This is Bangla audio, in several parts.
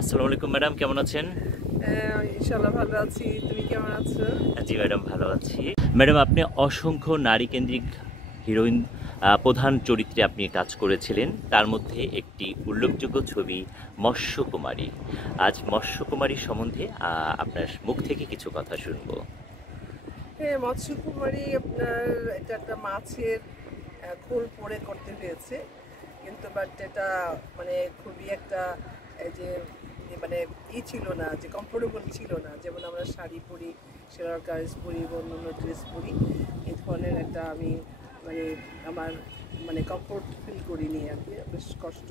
আসসালামু আলাইকুম ম্যাডাম, কেমন আছেন? ইনশাল্লাহ ভালো আছি। তুমি কেমন আছো? জি ম্যাডাম, ভালো আছি। ম্যাডাম, আপনি অসংখ্য নারীকেন্দ্রিক হিরোইন প্রধান চরিত্রে আপনি কাজ করেছিলেন। তার মধ্যে একটি উল্লেখযোগ্য ছবি মৎস্যকুমারী। আজ মৎস্যকুমারী সম্বন্ধে আপনার মুখ থেকে কিছু কথা শুনবো। হ্যাঁ, মৎস্যকুমারী আপনার এটা একটা মাছের খোল পরে করতে হয়েছে, কিন্তু বাট এটা মানে খুবই একটা এই যে মানে ছিল না, যে কমফোর্টেবল ছিল না। যেমন আমরা শাড়ি পরি, সেলার কামিজ পরি বা অন্য ড্রেস পরি, এই ধরনের একটা আমি মানে আমার মানে কমফোর্ট ফিল করিনি আর কি। বেশ কষ্ট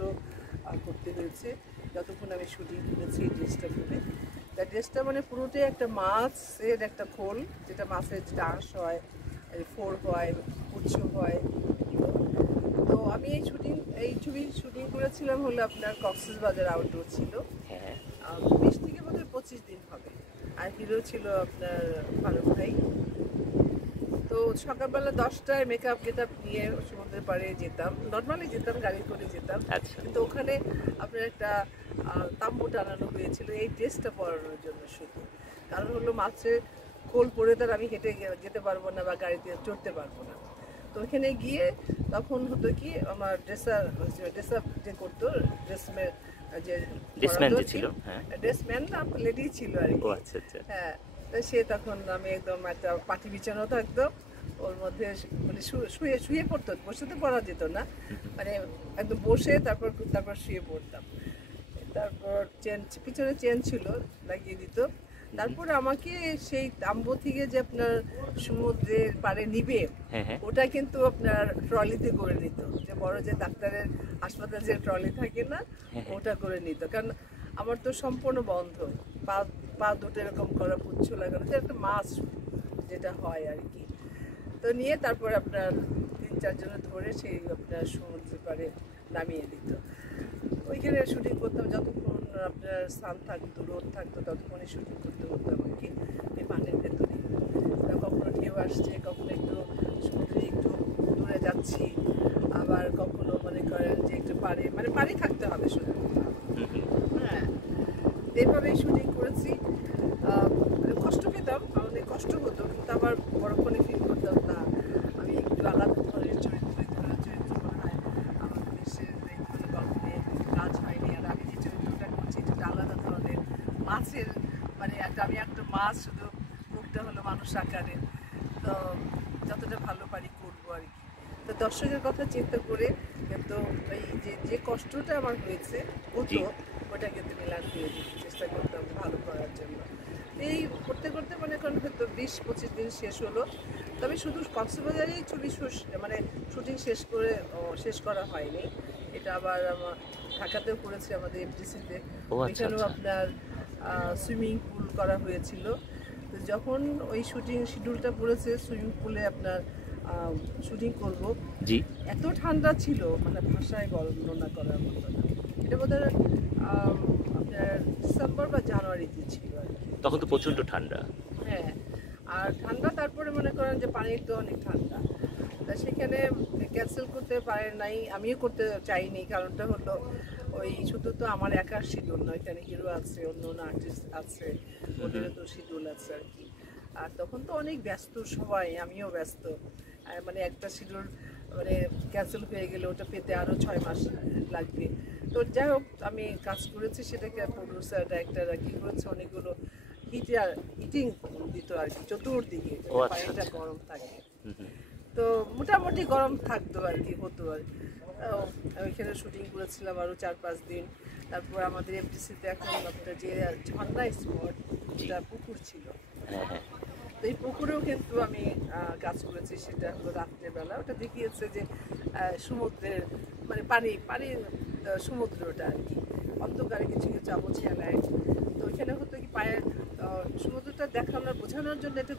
করতে হয়েছে যতক্ষণ আমি শুটিং করেছি এই ড্রেসটা পরে। তা ড্রেসটা মানে পুরোটাই একটা মাছের একটা খোল, যেটা মাছের ডাঁশ হয়, ফোর হয়, উৎস হয়। তো আমি এই ছবির শুটিং করেছিলাম হলো আপনার কক্সবাজার আউটডোর ছিল। হ্যাঁ। 20 থেকে বোধহয় 25 দিন হবে। আর হিরো ছিল আপনার ফারুক ভাই। তো সকালবেলা 10টায় মেকআপ গেটআপ নিয়ে সমুদ্রের পাড়ে যেতাম, নর্মালি যেতাম, গাড়ি করে যেতাম। আচ্ছা। কিন্তু ওখানে আপনার একটা তাম্বু টানানো হয়েছিল এই ড্রেসটা পরানোর জন্য শুধু। কারণ হলো মাছের খোল পরে তার আমি হেঁটে যেতে পারবো না বা গাড়িতে চড়তে পারবো না। তো ওখানে গিয়ে তখন হতো কি, আমার ড্রেস আপ যে করতো, ড্রেসম্যান যে ডিসম্যান পরাতো, যে ছিল, হ্যাঁ। ড্রেসম্যান না, লেডি ছিল আর ও কি। আচ্ছা আচ্ছা। হ্যাঁ, তো সে তখন আমি একদম একটা পাটি বিছানো থাকতো, ওর মধ্যে মানে শুয়ে শুয়ে পড়তো, বসে তো পড়া যেত না, মানে একদম বসে তারপর তারপর শুয়ে পড়তাম। তারপর চেন, পিছনে চেন ছিল, লাগিয়ে দিত। তারপরে আমাকে সেই তাম্বু থেকে যে আপনার সমুদ্রের পাড়ে নিবে, হ্যাঁ হ্যাঁ। ওটা কিন্তু আপনার ট্রলিতে করে নিত, যে বড় যে ডাক্তারের হাসপাতাল যে ট্রলি থাকে না, হ্যাঁ হ্যাঁ। ওটা করে নিত। কারণ আমার তো সম্পূর্ণ বন্ধ, পা পা দুটো এরকম করা, পুচ্ছ লাগানো, যে একটা মাছ যেটা হয় আর কি। তো নিয়ে তারপর আপনার 3-4 জনে ধরে সেই আপনার সমুদ্রের পাড়ে নামিয়ে দিত। ওইখানে শুটিং করতাম যতক্ষণ আপনার সান থাকতো, রোদ থাকতো, ততক্ষণই শুটিং করতে হতো আমাকে এই পানির ভেতরে। কখনো ঢেউ আসছে, কখনো একটু সমুদ্রে একটু দূরে যাচ্ছি, আবার কখনো মনে করেন যে একটু পাড়ে, মানে পাড়ে থাকতে হবে শুধু। হ্যাঁ, এইভাবেই শুটিং করেছি। মানে কষ্ট পেতাম, অনেক কষ্ট হতো, কিন্তু আবার পরক্ষণে ফিল করতাম না, আমি একটু আলাদা ধরনের চরিত্র, এই ধরনের চরিত্র মনে হয় আমাদের দেশের এই ধরনের গল্পে কাজ হয়নি। আর আমি যে চরিত্রটা করছি এটা আলাদা ধরনের মাছের, মানে আমি একটা মাছ, শুধু মুখটা হলো মানুষ আকারের। তো যতটা ভালো পারি করবো আর কি। তো দর্শকের কথা চিন্তা করে কিন্তু এই যে যে কষ্টটা আমার হয়েছে জি। হতো, ওটা কিন্তু মিলান দিয়ে দিতে চেষ্টা করতাম ভালো করার জন্য। এই করতে করতে মনে করেন হয়তো 20-25 দিন শেষ হলো। তবে শুধু কক্সবাজারেই ছবি মানে শুটিং শেষ করা হয়নি। এটা আবার আমার ঢাকাতেও করেছি, আমাদের এফডিসিতে। ও আচ্ছা ওইখানেও আচ্ছা। আপনার সুইমিং পুল করা হয়েছিল। তো যখন ওই শুটিং শিডিউলটা পড়েছে সুইমিং পুলে আপনার শুটিং করব, জি। এত ঠান্ডা ছিল মানে ভাষায় বর্ণনা করার মতো না। এটা বোধহয় আপনার ডিসেম্বর বা জানুয়ারিতে ছিল আর কি। তখন তো প্রচন্ড ঠান্ডা। হ্যাঁ, আর ঠান্ডা, তারপরে মনে করেন যে পানির তো অনেক ঠান্ডা। তা সেখানে ক্যান্সেল করতে পারে নাই, আমিও করতে চাইনি। কারণটা হলো ওই শুধু তো আমার একার শিডিউল নয়, এখানে হিরো আছে, অন্য অন্য আর্টিস্ট আছে, ওদেরও তো শিডিউল আছে আর কি। আর তখন তো অনেক ব্যস্ত সবাই, আমিও ব্যস্ত। মানে একটা শিডিউল মানে ক্যান্সেল হয়ে গেলে ওটা পেতে আরও 6 মাস লাগবে। তো যাই হোক, আমি কাজ করেছি, সেটাকে প্রডিউসার ডাইরেক্টররা কী করেছে, অনেকগুলো হিটিং দিত আর কি চতুর্দিকে, ও যাতে আচ্ছা পানিটা আচ্ছা। গরম থাকে। হুম হুম। তো মোটামুটি গরম থাকতো আর কি, হতো আর কি। ওইখানে শুটিং করেছিলাম আরও 4-5 দিন। তারপর আমাদের এফডিসিতে এখন আপনার যে ঝর্ণা স্পট, জি। যেটা পুকুর ছিল, হ্যাঁ হ্যাঁ। তো এই পুকুরেও কিন্তু আমি কাজ করেছি। সেটা হলো রাত্রেবেলা, ওটা দেখিয়েছে যে সমুদ্রের মানে পানি পানি সমুদ্রটা আর কি, অন্ধকারে কিছু কিছু আবছিয়া নেয়। তো ওইখানে হতো কি, পায়ের সমুদ্রটা দেখানোর বোঝানোর জন্য এটা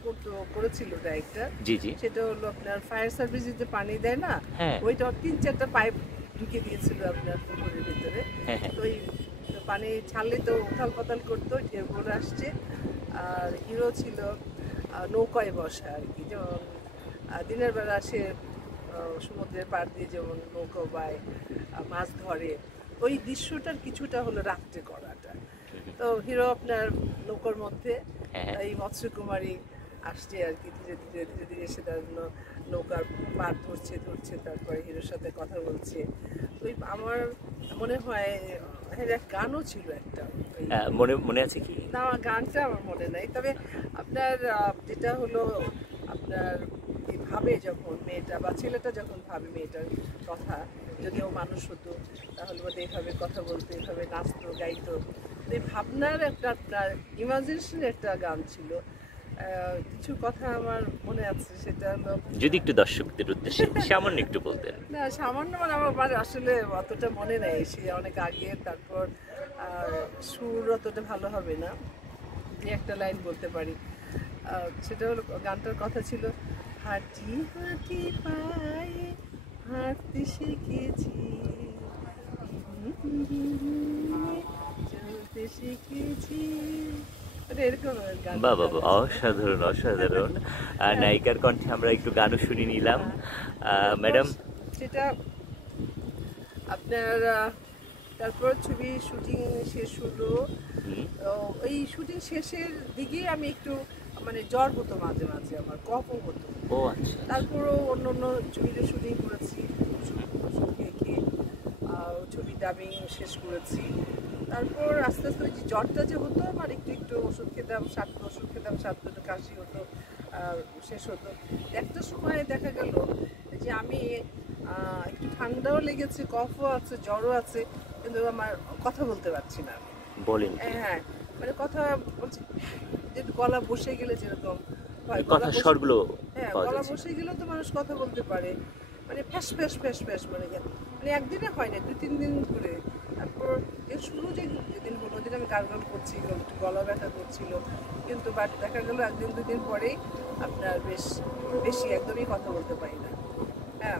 করেছিল ডাইরেক্টর। জি জি। সেটা হলো আপনার ফায়ার সার্ভিসে যে পানি দেয় না, হ্যাঁ ওইটা 3-4টা পাইপ ঢুকে দিয়েছিল আপনার পুকুরের ভিতরে। হ্যাঁ হ্যাঁ। তো ওই পানি ছাড়লে তো উথাল পাতাল করতো, ঢেউগুলো আসছে। আর হিরো ছিল নৌকায় বসা আর কি, যেমন দিনের বেলা সে সমুদ্রের পাড় দিয়ে যেমন নৌকা বায়, মাছ ধরে, ওই দৃশ্যটার কিছুটা হলো রাত্রে করাটা। তো হিরো আপনার নৌকার মধ্যে হ্যাঁ। এই মৎস্যকুমারী আসছে আর কি, ধীরে ধীরে ধীরে ধীরে এসে তার নৌকার পার ধরছে ধরছে, তারপরে হিরোর সাথে কথা বলছে। ওই আমার মনে হয় এক গানও ছিল একটা, মনে মনে আছে কি? না গানটা আমার মনে নাই, তবে আপনার যেটা হলো আপনার ভাবে যখন মেয়েটা বা ছেলেটা যখন ভাবে মেয়েটার কথা, যদি ও মানুষ হতো তাহলে বোধহয় এইভাবে কথা বলতো, এইভাবে নাচতো গাইতো। এই ভাবনার একটা আপনার ইমাজিনেশনের একটা গান ছিল। কিছু কথা আমার মনে আছে, সেটা হলো যদি একটু দর্শকদের উদ্দেশ্যে সামান্য একটু বলতেন। না সামান্য মানে আমার আসলে অতটা মনে নেই, সে অনেক আগে। তারপর সুর অতটা ভালো হবে না, যে একটা লাইন বলতে পারি। সেটা হলো গানটার কথা ছিল, হাঁটি হাঁটি পায়ে হাঁটতে শিখেছি, চলতে শিখেছি, এরকম গান। বাবা বাবা, অসাধারণ অসাধারণ। নায়িকার কণ্ঠে আমরা একটু গানও শুনে নিলাম। ম্যাডাম, সেটা আপনার তারপর ছবি শুটিং শেষ হলো। এই শুটিং শেষের দিকে আমি একটু মানে জ্বর হতো, মাঝে মাঝে আমার কফও হতো। ও আচ্ছা। তারপরও অন্য অন্য ছবিতে শুটিং করেছি, ওষুধ খেয়ে খেয়ে ছবি ডাবিং শেষ করেছি। তারপর আস্তে আস্তে ওই যে জ্বরটা যে হতো আমার, একটু একটু ওষুধ খেতাম, সাতটা ওষুধ খেতাম, সাতটা একটু কাশি হতো, শেষ হতো। একটা সময় দেখা গেল যে আমি একটু ঠান্ডাও লেগেছে, কফও আছে, জ্বরও আছে, কিন্তু আমার কথা বলতে পারছি না। বলেন। হ্যাঁ মানে কথা বলছি, যে গলা বসে গেলে যেরকম হয়, কথা স্বরগুলো। হ্যাঁ গলা বসে গেলেও তো মানুষ কথা বলতে পারে, মানে ফ্যাস ফ্যাস ফ্যাস ফ্যাস, মানে একদিনে হয় না, 2-3 দিন ধরে। তারপর এর শুরু যেদিন হলো, যেদিন আমি গার্গল করছি, একটু গলা ব্যথা করছিল, কিন্তু বাট দেখা গেলো 1-2 দিন পরেই আপনার বেশি একদমই কথা বলতে পারি না। হ্যাঁ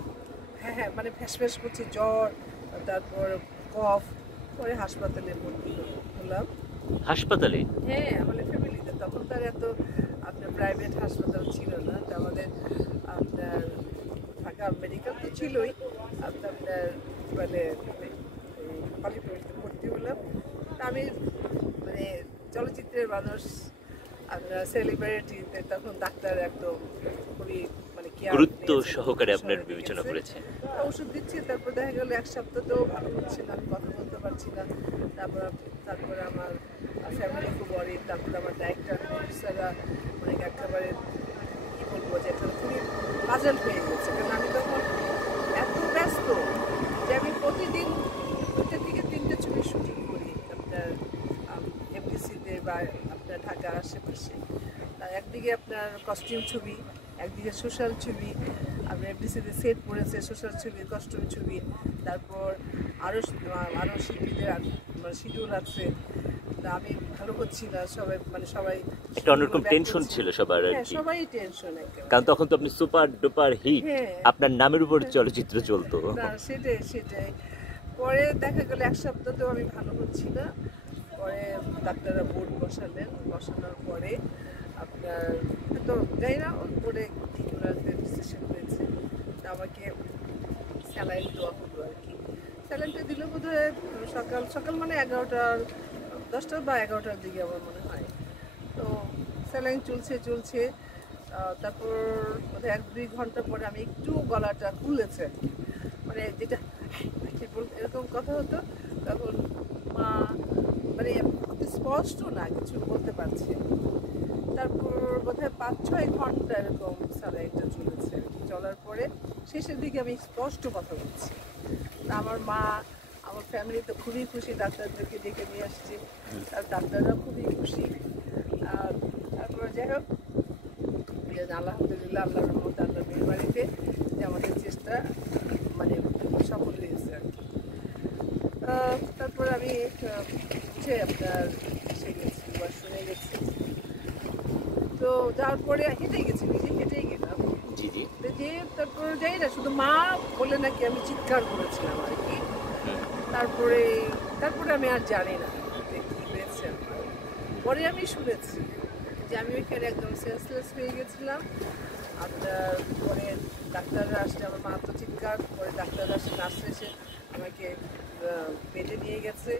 হ্যাঁ হ্যাঁ মানে ফ্যাস ফ্যাস করছি, জ্বর, তারপর কফ, পরে হাসপাতালে ভর্তি হলাম। হাসপাতালে? হ্যাঁ আমাদের ফ্যামিলিতে তখন তার এত আপনার প্রাইভেট হাসপাতাল ছিল না, তো আমাদের আপনার ঢাকা মেডিকেল তো ছিলই, আপনার মানে হলিউডে ভর্তি হলাম। তা আমি মানে চলচ্চিত্রের মানুষ, আপনার সেলিব্রিটিতে তখন ডাক্তার একদম খুবই মানে গুরুত্ব সহকারে আপনার বিবেচনা করেছেন। ওষুধ দিচ্ছি। তারপর দেখা গেলো 1 সপ্তাহতেও ভালো হচ্ছে না, আমি কথা বলতে পারছি না। তারপরে আমার ফ্যামিলি খুব ওয়ারিড। তারপরে আমার ডাইরেক্টর প্রডিউসাররা মানে একেবারে কী বলবো, যে একটা খুবই পাজল হয়ে গেছে, কারণ আমি তখন এত ব্যস্ত যে আমি প্রতিদিন 2 থেকে 3টে ছবি শুটিং করি আপনার এফডিসিতে বা আপনার ঢাকার আশেপাশে। একদিকে আপনার কস্টিউম ছবি, একদিকে সোশ্যাল ছবি, আপনার এফডিসিতে সেট পড়েছে, সোশ্যাল ছবি, কস্টিউম ছবি, তারপর আরও শিল্পীদের মানে শিডিউল আছে। তা আমি ভালো করছি না, সবাই একটা অন্যরকম টেনশন ছিল সবার আর কি, সবাই টেনশন, কারণ তখন তো আপনি সুপার ডুপার হিট, হ্যাঁ। আপনার নামের উপর চলচ্চিত্র চলতো। না সেটাই। পরে দেখা গেল 1 সপ্তাহতেও আমি ভালো হচ্ছি না। পরে ডাক্তাররা বোর্ড বসানোর পরে আপনার তো যাই না, ওর বোর্ডে কী ডিসিশন হয়েছে, তা আমাকে স্যালাইন দেওয়া হলো আর কি। স্যালাইনটা দিল বোধহয় সকাল মানে 10টা বা 11টার দিকে আমার মনে হয়। তো স্যালাইন চলছে, তারপর বোধহয় 1-2 ঘন্টা পরে আমি একটু গলাটা খুলেছে আর কি, মানে যেটা এরকম কথা হতো। তখন মা মানে স্পষ্ট না কিছু বলতে পারছে। তারপর বোধহয় 5-6 ঘন্টা এরকম স্যালাইনটা চলেছে, চলার পরে শেষের দিকে আমি স্পষ্ট কথা বলছি। আমার মা, আমার ফ্যামিলি তো খুবই খুশি, ডাক্তারদেরকে ডেকে নিয়ে আসছি, আর ডাক্তাররাও খুবই খুশি। আর তারপরে যাই হোক, আলহামদুলিল্লাহ, আল্লাহর রহমত, আল্লাহর মেহরবানিতে যে আমাদের চেষ্টা মানে সফল হয়েছে আর কি। তারপরে আমি বুঝে আপনার এসে গেছি, শুনে গেছি। তো যাওয়ার পরে হেঁটেই গেছি, নিজে হেঁটেই গেলাম। জি জি। যে তারপর যাই না, শুধু মা বলে নাকি আমি চিৎকার করেছিলাম আর কি। তারপরে আমি আর জানি না কী হয়েছে আমার। পরে আমি শুনেছি যে আমি ওইখানে একদম সেন্সলেস হয়ে গেছিলাম। আপনার পরে ডাক্তাররা আসলে, আমার মা তো চিৎকার, পরে ডাক্তাররা আসে, নার্স এসে আমাকে বেডে নিয়ে গেছে,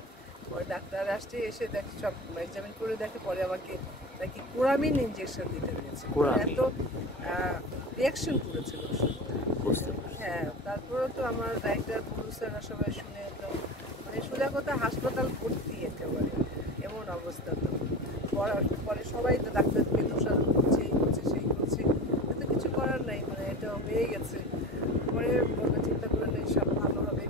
পরে ডাক্তার আসছে, এসে দেখে সব এক্সামিন করে দেখে, পরে আমাকে নাকি কোরামিন ইঞ্জেকশন দিতে হয়েছে। কোরামিন? এত রিয়াকশন করেছিল ওষুধটা। বুঝতে পারছি। হ্যাঁ, তারপরে তো আমার ডাক্তার প্রফেসররা সবাই শুনে একদম মানে সোজা কথা হাসপাতাল ভর্তি একেবারে, এমন অবস্থা। তো পরে সবাই তো ডাক্তারকে দোষারোপ করছে, এই করছে সেই করছে, কিন্তু কিছু করার নাই, মানে এটা হয়ে গেছে। পরে বললো চিন্তা করে নেই, সব ভালো হবে,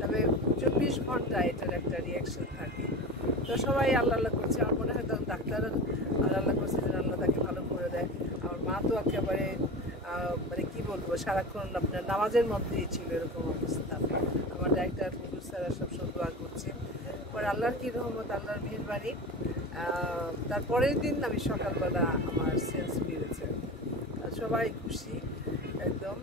তবে 24 ঘন্টা এটার একটা রিয়াকশন থাকে। তো সবাই আল্লাহ আল্লাহ করছে, আমার মনে হয় তখন ডাক্তার আল্লাহ আল্লাহ করছে যেন আল্লাহ তাকে ভালো করে দেয়। আমার মা তো একেবারে মানে কি বলবো, সারাক্ষণ আপনার নামাজের মধ্যেই ছিল, এরকম অবস্থা। আমার ডাক্তার প্রফেসররা সব দোয়া করছে। পরে আল্লাহর কি রহমত, আল্লাহর মেহেরবানি, তারপরের দিন আমি সকালবেলা আমার সেন্স ফিরেছে, সবাই খুশি একদম।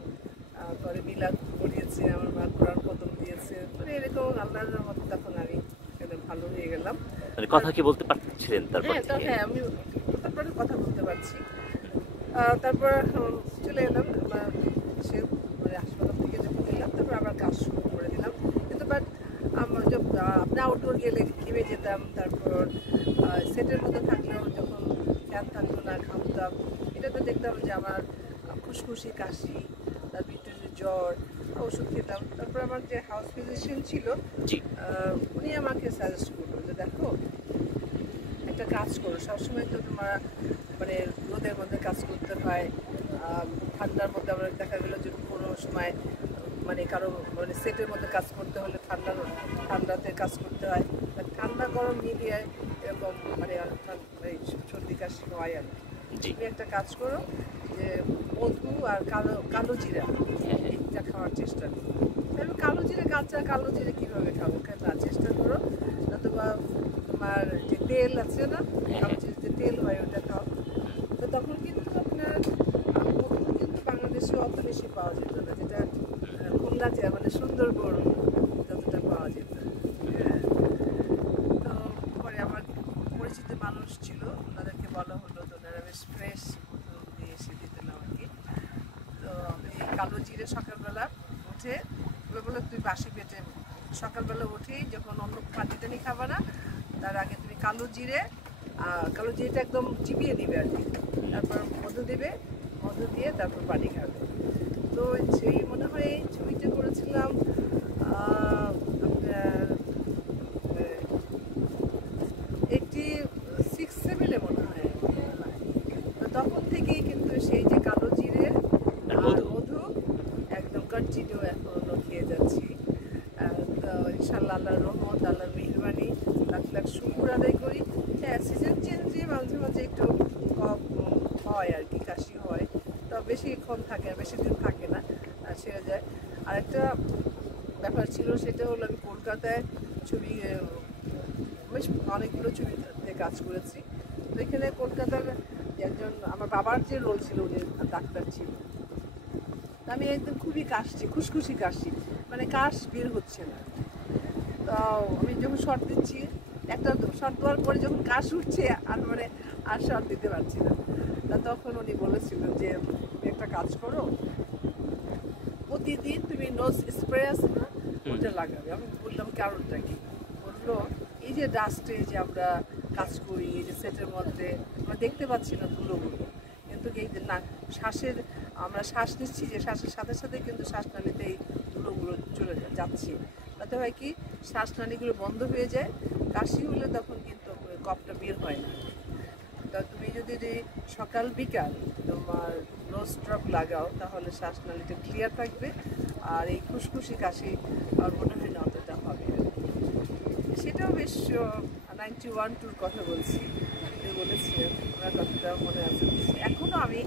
পরে মিলাদ পড়িয়েছে, আমার মা কোরআন খতম দিয়েছে, মানে এরকম আল্লাহর রহমতে তখন আমি একদম ভালো হয়ে গেলাম। মানে কথা কি বলতে পারছিলেন তারপর হ্যাঁ, থেকে? হ্যাঁ, আমি তারপরে কথা বলতে পারছি। তারপর চলে এলাম সে মানে হাসপাতাল থেকে যখন এলাম, তারপর আবার কাজ শুরু করে দিলাম। কিন্তু বাট আমার আপনি আউটডোর গেলে ঘেমে যেতাম, তারপর সেটের মধ্যে থাকলেও যখন ফ্যান থাকতো না ঘামতাম, এটাতে দেখতাম যে আমার খুশখুশি, কাশি, তারপর একটু জ্বর, ওষুধ খেতাম। তারপর আমার যে হাউস ফিজিশিয়ান ছিল, জি। উনি আমাকে সাজেস্ট করলো যে দেখো, একটা কাজ করো, সবসময় তো তোমার মানে রোদের মধ্যে কাজ করতে হয়, ঠান্ডার মধ্যে আমরা দেখা গেলো যে কোনো সময় মানে কারো মানে সেটের মধ্যে কাজ করতে হলে ঠান্ডাতে কাজ করতে হয়, ঠান্ডা গরম মিলিয়ে এরকম মানে সর্দি কাশি হয়। আর জি। তুমি একটা কাজ করো যে মধু আর কালো জিরা হ্যাঁ, হ্যাঁ। এটা খাওয়ার চেষ্টা করো। তাহলে কালো জিরা, কাঁচা কালো জিরা কীভাবে খাবো, না চেষ্টা করো, অথবা তোমার যে তেল আছে না, কালো জিরা যে তেল হয় ওটা খাও। তো তখন কিন্তু আপনার মধু কিন্তু বাংলাদেশে অত বেশি পাওয়া যেত না, যেটা খুলনা যে মানে সুন্দরবন যতটা পাওয়া যেত। হ্যাঁ, তো পরে আমার পরিচিত মানুষ ছিল, ওনাদেরকে বলা হলো, তো ওনারা বেশ ফ্রেশ মধু দিয়ে এসে দিতেন আমাকে। তো আমি কালো জিরে সকালবেলা উঠে বলে তুই বাসি পেটে সকালবেলা উঠেই যখন অন্য পানি টানি খাবা না, তার আগে তুমি কালো জিরেটা একদম চিবিয়ে নিবে আর কি, তারপর মধু দেবে, মধু দিয়ে তারপর পানি খাবে। তো সেই মনে হয় এই ছবিটা করেছিলাম আপনার 86-7 মনে হয়। তো তখন থেকেই কিন্তু সেই যে কালো জিরে আর মধু একদম কন্টিনিউ এখনো খেয়ে যাচ্ছি। তো ইনশাল্লাহ আল্লাহর রহমত, আল্লাহর মেহরবানি, লাখ লাখ শুকর আদায় করি। হ্যাঁ, সিজন চেঞ্জে মাঝে মাঝে একটু কফ হয় আর কি, কাশি হয়, তো বেশিক্ষণ থাকে না, বেশি দিন থাকে না, সেরে যায়। আরেকটা ব্যাপার ছিল, সেটা হলো আমি কলকাতায় ছবি বেশ অনেকগুলো ছবিতে কাজ করেছি। তো এখানে কলকাতার একজন আমার বাবার যে রোল ছিল, উনি ডাক্তার ছিল। আমি একদম খুবই কাশছি, খুশখুশি কাশছি, মানে কাশ বের হচ্ছে না। তো আমি যখন শর্ট দিচ্ছি, একটা শর্ট দেওয়ার পরে যখন কাশ উঠছে আর মানে আর শর্ট দিতে পারছি না, তা তখন উনি বলেছিলেন যে তুমি একটা কাজ করো, প্রতিদিন তুমি নোজ স্প্রে আছে না, ওটা লাগাবে। আমি বললাম কারণটা কি? বললো এই যে ডাস্টে যে আমরা কাজ করি, এই যে সেটের মধ্যে আমরা দেখতে পাচ্ছি না ধুলোগুলো, কিন্তু এই যে না আমরা শ্বাস নিচ্ছি, যে শ্বাসের সাথে সাথে কিন্তু শ্বাসনালীতে এই ধুলোগুলো চলে যাচ্ছে, তাতে হয় কি শ্বাসনালীগুলো বন্ধ হয়ে যায়, কাশি হলে তখন কিন্তু কফটা বের হয় না। তা তুমি যদি সকাল বিকাল তোমার নোজ ড্রপ লাগাও, তাহলে শ্বাসনালীটা ক্লিয়ার থাকবে, আর এই খুশখুশি কাশি আর মনে হয় না অতটা হবে। সেটাও বেশ 91-2 কথা বলছি, তিনি বলেছিলেন, ওনার কথাটা মনে আছে। এখনও আমি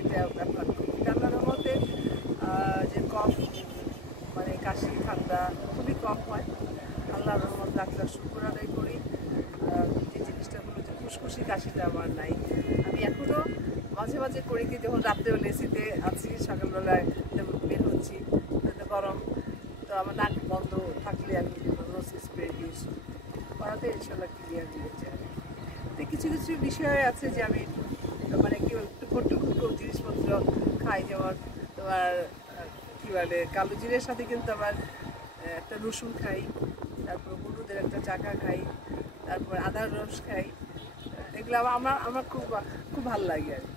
এটা ব্যবহার করি। আল্লাহর মধ্যে যে কফ মানে কাশি ঠান্ডা খুবই কম হয়, আল্লাহর রহমত লাখ লাখ শুকর আদায় করি। যে জিনিসটা হলো যে খুশখুশি কাশিটা আমার নাই। আমি এখনও মাঝে মাঝে করি কি, যখন রাত্রেবেলা এসিতে আছি, সকালবেলায় বের হচ্ছি, গরম, তো আমার নাক বন্ধ থাকলে আমি নোজ স্প্রে ইউজ করাতে ইনশাল্লাহ ক্লিয়ার হয়ে যায়। তো কিছু কিছু বিষয় আছে যে আমি মানে কি একটু ঘট্ট জিনিসপত্র খাই, যেমন তোমার কী বলে কালো জিরের সাথে কিন্তু আমার একটা রসুন খাই, তারপর হলুদের একটা চাকা খাই, তারপর আদার রস খাই। এগুলো আমার আমার খুব খুব ভালো লাগে আর কি।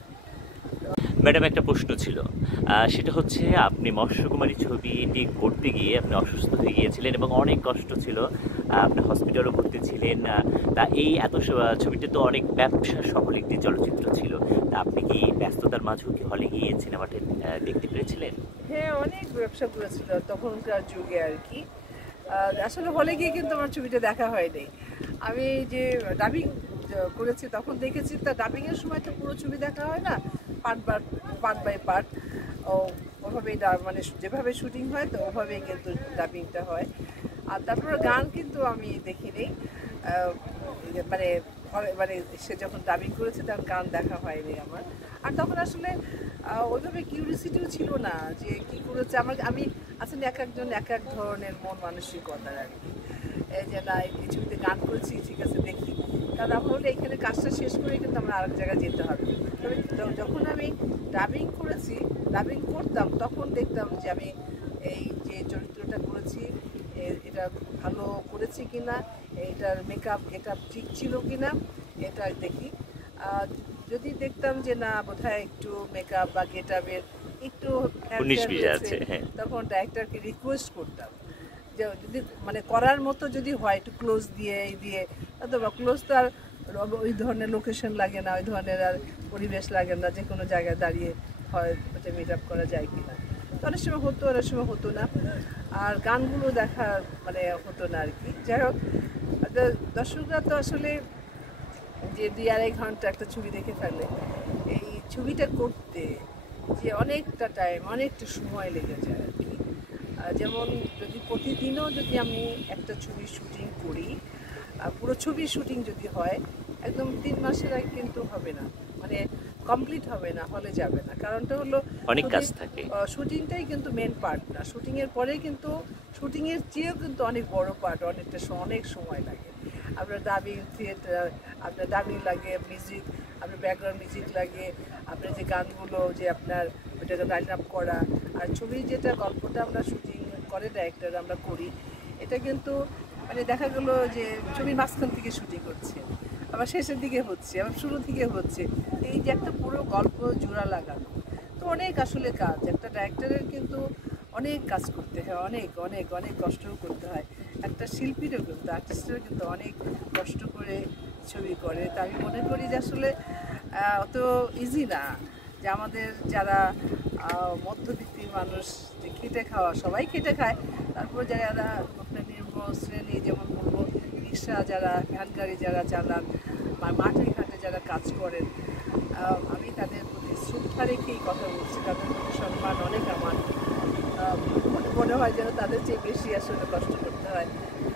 ম্যাডাম একটা প্রশ্ন ছিল, সেটা হচ্ছে আপনি মৎস্যকুমারী ছবিটি করতে গিয়ে আপনি অসুস্থ হয়ে গিয়েছিলেন এবং অনেক কষ্ট ছিল, আপনি হসপিটালও ভর্তি ছিলেন। তা এই এত ছবিটি তো অনেক ব্যবসা সফল একটি চলচ্চিত্র ছিল, তা আপনি কি ব্যস্ততার মাঝেও কি হলে গিয়ে সিনেমাটা দেখতে পেরেছিলেন? হ্যাঁ, অনেক ব্যবসা করেছিল তখনকার যুগে আর কি। আসলে হলে গিয়ে কিন্তু আমার ছবিটা দেখা হয়নি। আমি যে ডাবিং করেছি তখন দেখেছি, তা ডাবিংয়ের সময় তো পুরো ছবি দেখা হয় না, পার্ট বাই পার্ট। ও ওভাবেই মানে যেভাবে শুটিং হয় তো ওভাবেই কিন্তু ডাবিংটা হয়। আর তারপরে গান কিন্তু আমি দেখিনি, মানে মানে সে যখন ডাবিং করেছে তার গান দেখা হয়নি আমার। আর তখন আসলে ওইভাবে কিউরিসিটিও ছিল না যে কী করেছে আমি আসলে এক একজন এক এক ধরনের মন মানসিকতার আর কি। এই যে না, এই ছবিতে গান করেছি, ঠিক আছে দেখি, কারণ আমরা হলে এখানে কাজটা শেষ করে কিন্তু আমরা আরেক জায়গায় যেতে হবে। তবে যখন আমি ডাবিং করেছি, ডাবিং করতাম, তখন দেখতাম যে আমি এই যে চরিত্রটা করেছি এটা ভালো করেছি কিনা, এটার মেকআপ গেটআপ ঠিক ছিল কিনা, এটা দেখি। যদি দেখতাম যে না বোধহয় একটু মেকআপ বা গেটআপের একটু আছে, হ্যাঁ। তখন ডাইরেক্টরকে রিকোয়েস্ট করতাম যে যদি মানে করার মতো যদি হয় একটু ক্লোজ দিয়ে অথবা ক্লোজ তো আর ওই ধরনের লোকেশন লাগে না, ওই ধরনের আর পরিবেশ লাগে না, যে কোনো জায়গায় দাঁড়িয়ে হয় ওটা মেক আপ করা যায় কিনা। তো অনেক সময় হতো, অনেক সময় হতো না। আর গানগুলো দেখা মানে হতো না আর কি। যাই হোক, দর্শকরা তো আসলে যে 2-2.5 ঘন্টা একটা ছবি দেখে ফেলে, এই ছবিটা করতে যে অনেকটা টাইম, অনেকটা সময় লেগে যায় আর কি। যেমন যদি প্রতিদিনও যদি আমি একটা ছবির শুটিং করি, পুরো ছবির শুটিং যদি হয়, একদম 3 মাসের আগে কিন্তু হবে না, মানে কমপ্লিট হবে না, হলে যাবে না। কারণটা হলো অনেক কাজ থাকে। শুটিংটাই কিন্তু মেন পার্ট না, শুটিংয়ের পরে কিন্তু শুটিংয়ের চেয়েও কিন্তু অনেক বড় পার্ট, অনেক সময় লাগে। আপনার ডাবিং থিয়েটার, আপনার ডাবিং লাগে, মিউজিক, আপনার ব্যাকগ্রাউন্ড মিউজিক লাগে, আপনার যে গানগুলো যে আপনার ওইটাকে লাইন আপ করা, আর ছবির যেটা গল্পটা আমরা শুটিং করে ডাইরেক্টর আমরা করি, এটা কিন্তু মানে দেখা গেল যে ছবির মাঝখান থেকে শুটিং হচ্ছে, আবার শেষের দিকে হচ্ছে, আবার শুরু থেকে হচ্ছে, এই যে একটা পুরো গল্প জোড়া লাগানো, তো অনেক আসলে কাজ। একটা ডাইরেক্টরের কিন্তু অনেক কাজ করতে হয়, অনেক অনেক অনেক কষ্টও করতে হয়। একটা শিল্পীরও কিন্তু, আর্টিস্টেরও কিন্তু অনেক কষ্ট করে ছবি করে। তা আমি মনে করি যে আসলে অত ইজি না, যে আমাদের যারা মধ্যবিত্ত মানুষ, যে খেটে খাওয়া, সবাই খেটে খায়, তারপর যারা আপনার নিম্ন শ্রেণী, যেমন বলবো রিক্সা যারা, ভ্যান গাড়ি যারা চালান, মাঠে ঘাটে যারা কাজ করেন, আমি তাদের প্রতি শ্রদ্ধা রেখেই কথা বলছি, তাদের প্রতি সম্মান অনেক আমার। মনে হয় যেন তাদের চেয়ে বেশি আসলে কষ্ট করতে হয়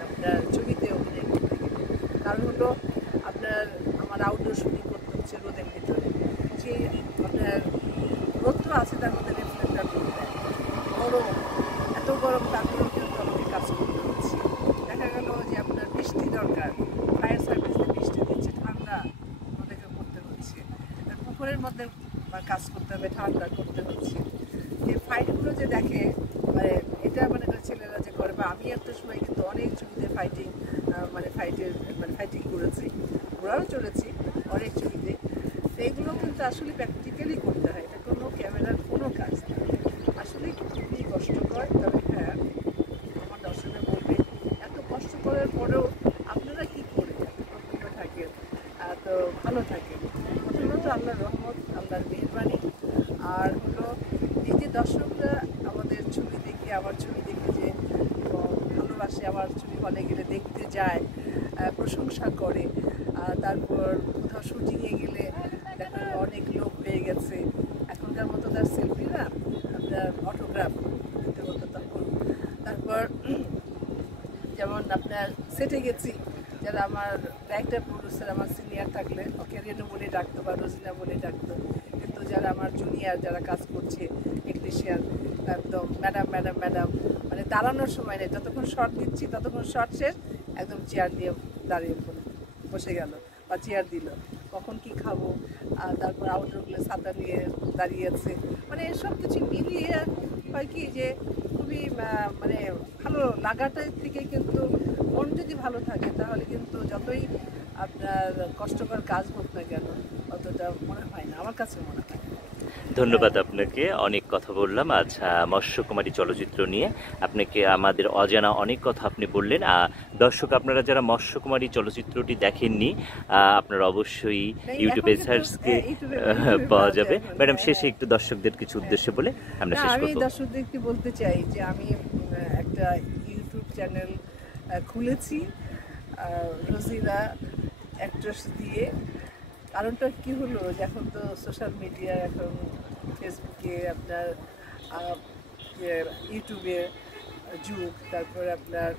আপনার ছবিতে অভিনয় করতে গেলে। কারণ হলো আপনার আমার আউটডোর শুটিং করতে হচ্ছে রোদের ভিতরে, যে আপনার রোদ তো আছে, তার মধ্যে রেফ্লেক্টার রোদ দেয়, গরম, এত গরম, তারপরেও কিন্তু আমাকে কাজ করতে হচ্ছে। দেখা গেল যে আপনার বৃষ্টি দরকার, ফায়ার সার্ভিসে বৃষ্টি দিচ্ছে, ঠান্ডা, ওদেরকে করতে হচ্ছে। পুকুরের মধ্যে কাজ করতে হবে, ঠান্ডা করতে হচ্ছে। যে ফাইটগুলো যে দেখে, মানে এটা মানে ছেলেরা যে করে, বা আমি একটা সময় কিন্তু অনেক ছবিতে ফাইটিং, মানে ফাইটিং করেছি, ঘোরাও চলেছি অনেক ছবিতে। তো এগুলো কিন্তু আসলে প্র্যাকটিক্যালি করতে হয়, এটা কোনো ক্যামেরার কোনো কাজ না, আসলে খুবই কষ্টকর। তবে হ্যাঁ, আমার দর্শকরা বলবে এত কষ্ট করার পরেও আপনারা কী করে এত প্রফুল্ল থাকেন, তো ভালো থাকেন। প্রথমত আল্লাহর রহমত, আল্লাহর মেহরবানি। আর হলো এই যে দর্শকরা আমাদের ছবি দেখে, আমার ছবি দেখে যে ভালোবাসে, আমার ছবি হলে গেলে দেখতে যায়, প্রশংসা করে, তারপর কোথাও শুটিংয়ে গেলে দেখা অনেক লোক হয়ে গেছে, এখনকার মতো তার সেলফি না, আপনার অটোগ্রাফ দিতে হতো তখন। তারপর যেমন আপনার সেটে গেছি, যারা আমার ডাইরেক্টর প্রডিউসার আমার সিনিয়র থাকলে ওকে রেনু বলে ডাকতো বা রোজিনা বলে ডাকতো, কিন্তু যারা আমার জুনিয়র যারা কাজ করছে টেকনিশিয়ান, একদম ম্যাডাম ম্যাডাম ম্যাডাম, মানে দাঁড়ানোর সময় নেই, যতক্ষণ শর্ট দিচ্ছি ততক্ষণ শর্ট শেষ, একদম চেয়ার দিয়ে দাঁড়িয়ে বসে গেল বা চেয়ার দিল, কখন কি খাবো, তারপর আউটডোরগুলো ছাতা নিয়ে দাঁড়িয়েছে, মানে সব কিছু মিলিয়ে হয় কি যে খুবই ছবি মানে ভালো লাগাটার থেকে কিন্তু মন যদি ভালো থাকে তাহলে কিন্তু যতই আপনার কষ্টকর কাজ হোক না কেন অতটা মনে হয় না, আমার কাছে মনে হয়। ধন্যবাদ আপনাকে, অনেক কথা বললাম আজ মৎস্যকুমারী চলচ্চিত্র নিয়ে। আপনাকে আমাদের অজানা অনেক কথা আপনি বললেন। দর্শক, আপনারা যারা মৎস্যকুমারী চলচ্চিত্রটি দেখেননি, আপনারা অবশ্যই ইউটিউবে সার্চকে পাওয়া যাবে। ম্যাডাম, শেষে একটু দর্শকদের কিছু উদ্দেশ্য বলে আমরা শেষ আমি করব। দর্শকদেরকে বলতে চাই যে আমি একটা ইউটিউব চ্যানেল খুলেছি রোজিনা অ্যাক্ট্রেস দিয়ে। কারণটা কি হলো যে এখন তো সোশ্যাল মিডিয়া, এখন ফেসবুকে আপনার ইউটিউবে যুগ, তারপরে আপনার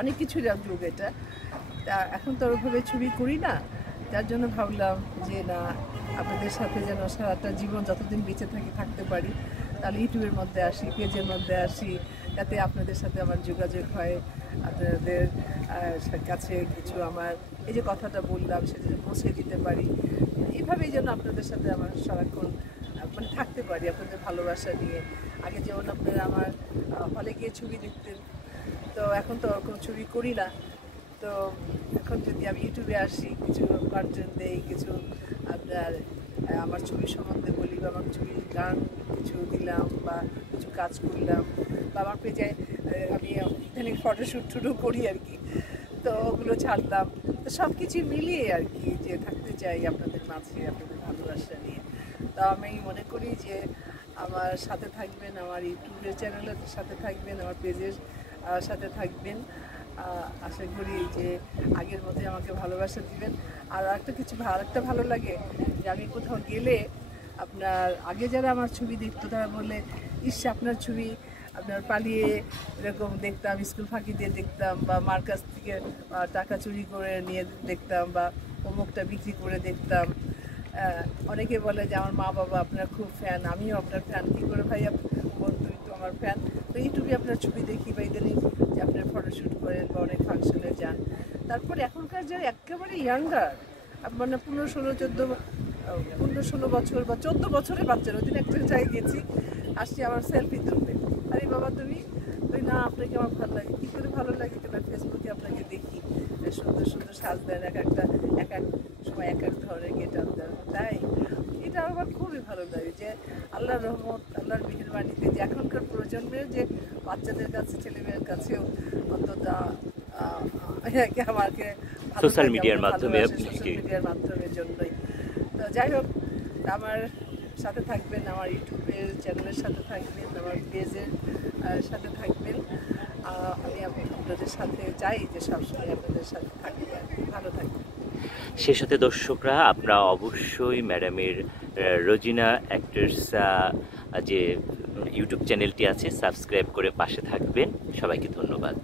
অনেক কিছুর যুগ এটা। তা এখন তো ওইভাবে ছবি করি না, যার জন্য ভাবলাম যে না, আপনাদের সাথে যেন সারাটা জীবন যতদিন বেঁচে থাকতে পারি, তাহলে ইউটিউবের মধ্যে আসি, পেজের মধ্যে আসি, যাতে আপনাদের সাথে আমার যোগাযোগ হয়, আপনাদের কাছে কিছু আমার এই যে কথাটা বললাম সেটা পৌঁছে দিতে পারি। এইভাবেই যেন আপনাদের সাথে আমার সারাক্ষণ মানে থাকতে পারি, আপনাদের ভালোবাসা নিয়ে। আগে যেমন আপনারা আমার হলে গিয়ে ছবি দেখতেন, তো এখন তো ওরকম ছবি করি না। তো এখন যদি আমি ইউটিউবে আসি, কিছু কন্টেন্ট দেই, কিছু আপনার আমার ছবি সম্বন্ধে বলি, বা আমার ছবির গান কিছু দিলাম, বা কিছু কাজ করলাম, বা আমার পেজে আমি এখানে ফটোশ্যুট করি আর কি, তো ওগুলো ছাড়লাম। তো সব কিছু মিলিয়ে আর কি যে থাকতে চাই আপনাদের মাঝে, আপনাদের ভালোবাসা নিয়ে। তো আমি মনে করি যে আমার সাথে থাকবেন, আমার ইউটিউবের চ্যানেলের সাথে থাকবেন, আমার পেজের সাথে থাকবেন। আশা করি যে আগের মতোই আমাকে ভালোবাসা দিবেন। আর আরেকটা ভালো লাগে যে আমি কোথাও গেলে আপনার আগে যারা আমার ছবি দেখতো তারা বললে, ইস আপনার ছবি আপনার পালিয়ে এরকম দেখতাম, স্কুল ফাঁকি দিয়ে দেখতাম, বা মার কাছ থেকে টাকা চুরি করে নিয়ে দেখতাম, বা অমুকটা বিক্রি করে দেখতাম। অনেকে বলে যে আমার মা বাবা আপনার খুব ফ্যান, আমিও আপনার ফ্যান। কী করে ভাই বন্ধু তো আমার ফ্যান। তো ইউটিউবে আপনার ছবি দেখি, বা ইদানিং যে আপনার ফটোশ্যুট করেন বা অনেক ফাংশনে যান। তারপরে এখনকার যারা একেবারে ইয়াঙ্গার, মানে 15-16 বছর বা 14 বছরের বাচ্চারা, ওই দিন একটা জায়গায় গেছি, আসছি আমার সেলফি তুলবে। আরে বাবা তুমি না, আপনাকে আমার ভালো লাগে। কী করে ভালো লাগে? কেন ফেসবুকে আপনাকে দেখি সুন্দর সুন্দর সাজ দেন, এক এক সময় এক এক ধরনের গেট আপ দেন। তাই এটা আমার খুবই ভালো লাগে যে আল্লাহর রহমত, আল্লাহর মেহেরবানিতে যে এখনকার প্রজন্মের যে বাচ্চাদের কাছে, ছেলেমেয়ের কাছেও অন্তত আমাকে সোশ্যাল মিডিয়ার মাধ্যমে সোশ্যাল মিডিয়ার মাধ্যমের জন্যই। তো যাই হোক, আমার সাথে থাকবেন, আমার ইউটিউবের চ্যানেলের সাথে থাকবেন, আমার পেজের সাথে থাকবেন। আমি আপনাদের সাথে চাই যে সবসময় আপনাদের সাথে থাকতে, ভালো থাকবেন। সে সাথে দর্শকরা, আপনারা অবশ্যই ম্যাডামের রোজিনা অ্যাক্ট্রেস যে ইউটিউব চ্যানেলটি আছে সাবস্ক্রাইব করে পাশে থাকবেন। সবাইকে ধন্যবাদ।